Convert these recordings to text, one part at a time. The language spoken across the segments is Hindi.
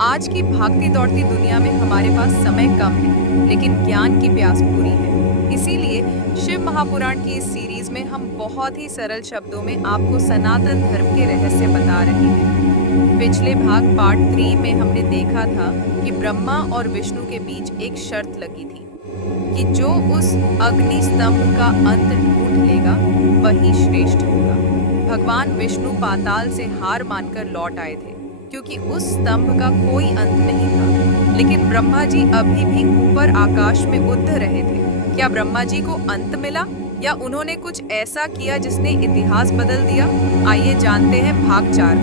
आज की भागती दौड़ती दुनिया में हमारे पास समय कम है, लेकिन ज्ञान की प्यास पूरी है। इसीलिए शिव महापुराण की इस सीरीज में हम बहुत ही सरल शब्दों में आपको सनातन धर्म के रहस्य बता रहे हैं। पिछले भाग पार्ट 3 में हमने देखा था कि ब्रह्मा और विष्णु के बीच एक शर्त लगी थी कि जो उस अग्नि स्तंभ का अंत ढूंढ लेगा वही श्रेष्ठ होगा। भगवान विष्णु पाताल से हार मानकर लौट आए थे क्योंकि उस स्तंभ का कोई अंत नहीं था, लेकिन ब्रह्मा जी अभी भी ऊपर आकाश में उड़ रहे थे। क्या ब्रह्मा जी को अंत मिला या उन्होंने कुछ ऐसा किया जिसने इतिहास बदल दिया? आइए जानते हैं भाग 4।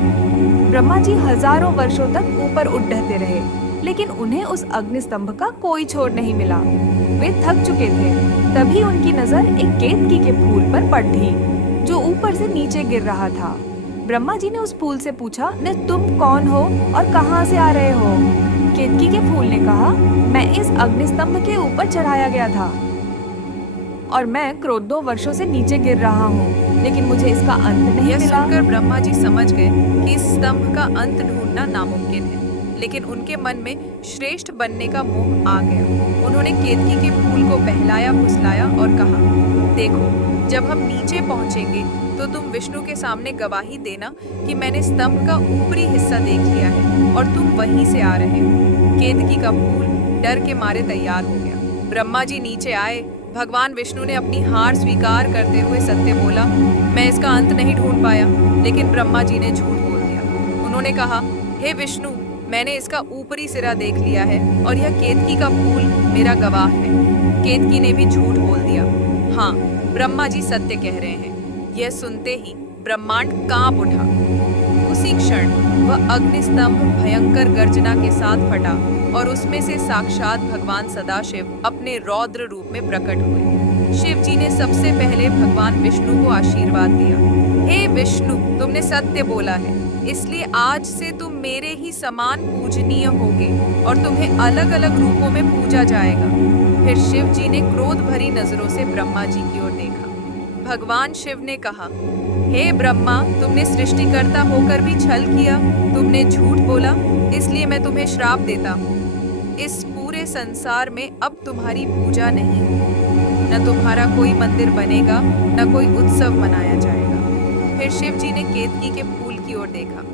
ब्रह्मा जी हजारों वर्षों तक ऊपर उड़ते रहे, लेकिन उन्हें उस अग्नि स्तंभ का कोई छोर नहीं मिला। वे थक चुके थे। तभी उनकी नजर एक केतकी के फूल पर पड़ी, जो ऊपर से नीचे गिर रहा था। ब्रह्मा जी ने उस फूल से पूछा, "ने तुम कौन हो और कहां से आ रहे हो?" केतकी के फूल ने कहा, "मैं इस अग्नि स्तंभ के ऊपर चढ़ाया गया था और मैं क्रोधों वर्षों से नीचे गिर रहा हूँ, लेकिन मुझे इसका अंत नहीं यह मिला।" सुनकर ब्रह्मा जी समझ गए कि इस स्तंभ का अंत ढूंढना नामुमकिन है, लेकिन उनके मन में श्रेष्ठ बनने का मोह आ गया। उन्होंने केतकी के फूल को बहलाया फुसलाया और कहा, "देखो, जब हम नीचे पहुंचेंगे तो तुम विष्णु के सामने गवाही देना कि मैंने स्तंभ का ऊपरी हिस्सा देख लिया है और तुम वहीं से आ रहे हो।" केतकी का फूल डर के मारे तैयार हो गया। ब्रह्मा जी नीचे आए। भगवान विष्णु ने अपनी हार स्वीकार करते हुए सत्य बोला, "मैं इसका अंत नहीं ढूंढ पाया।" लेकिन ब्रह्मा जी ने झूठ बोल दिया। उन्होंने कहा, "हे विष्णु, मैंने इसका ऊपरी सिरा देख लिया है और यह केतकी का फूल मेरा गवाह है।" केतकी ने भी झूठ बोल दिया। हाँ, ब्रह्मा जी सत्य कह रहे हैं। यह सुनते ही ब्रह्मांड कांप उठा। उसी क्षण वह अग्निस्तंभ भयंकर गर्जना के साथ फटा और उसमें से साक्षात भगवान सदाशिव अपने रौद्र रूप में प्रकट हुए। शिव जी ने सबसे पहले भगवान विष्णु को आशीर्वाद दिया। "हे विष्णु, तुमने सत्य बोला है, इसलिए आज से तुम मेरे ही समान पूजनीय होगे और तुम्हें अलग अलग रूपों में पूजा जाएगा।" फिर शिव जी ने क्रोध भरी नजरों से ब्रह्मा जी की ओर देखा। भगवान शिव ने कहा, "हे ब्रह्मा, तुमने सृष्टिकर्ता होकर भी छल किया, तुमने झूठ बोला, इसलिए मैं तुम्हें श्राप देता हूँ। इस पूरे संसार में अब तुम्हारी पूजा नहीं होगी, न तुम्हारा कोई मंदिर बनेगा, न कोई उत्सव मनाया जाएगा।" फिर शिव जी ने केतकी के फूल की ओर देखा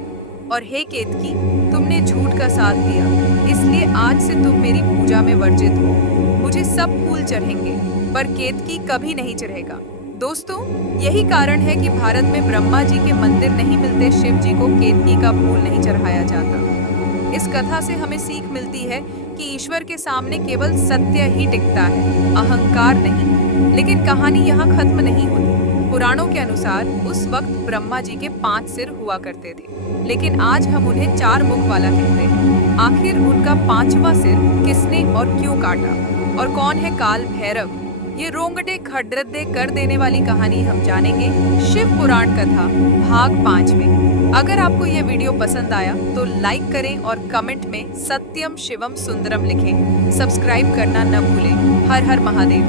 और, "हे केतकी, तुमने झूठ का साथ दिया, इसलिए आज से तुम मेरी पूजा में वर्जित हो। मुझे सब फूल चढ़ेंगे, पर केतकी कभी नहीं चढ़ेगा।" दोस्तों, यही कारण है कि भारत में ब्रह्मा जी के मंदिर नहीं मिलते, शिव जी को केतकी का फूल नहीं चढ़ाया जाता। इस कथा से हमें सीख मिलती है कि ईश्वर के सामने केवल सत्य ही टिकता है, अहंकार नहीं। लेकिन कहानी यहाँ खत्म नहीं होती। पुराणों के अनुसार उस वक्त ब्रह्मा जी के 5 सिर हुआ करते थे, लेकिन आज हम उन्हें 4 मुख वाला कहते हैं। आखिर उनका 5वां सिर किसने और क्यों काटा, और कौन है काल भैरव? ये रोंगटे खड़े कर देने वाली कहानी हम जानेंगे शिव पुराण कथा भाग 5 में। अगर आपको ये वीडियो पसंद आया तो लाइक करें और कमेंट में सत्यम शिवम सुंदरम लिखें। सब्सक्राइब करना न भूलें। हर हर महादेव।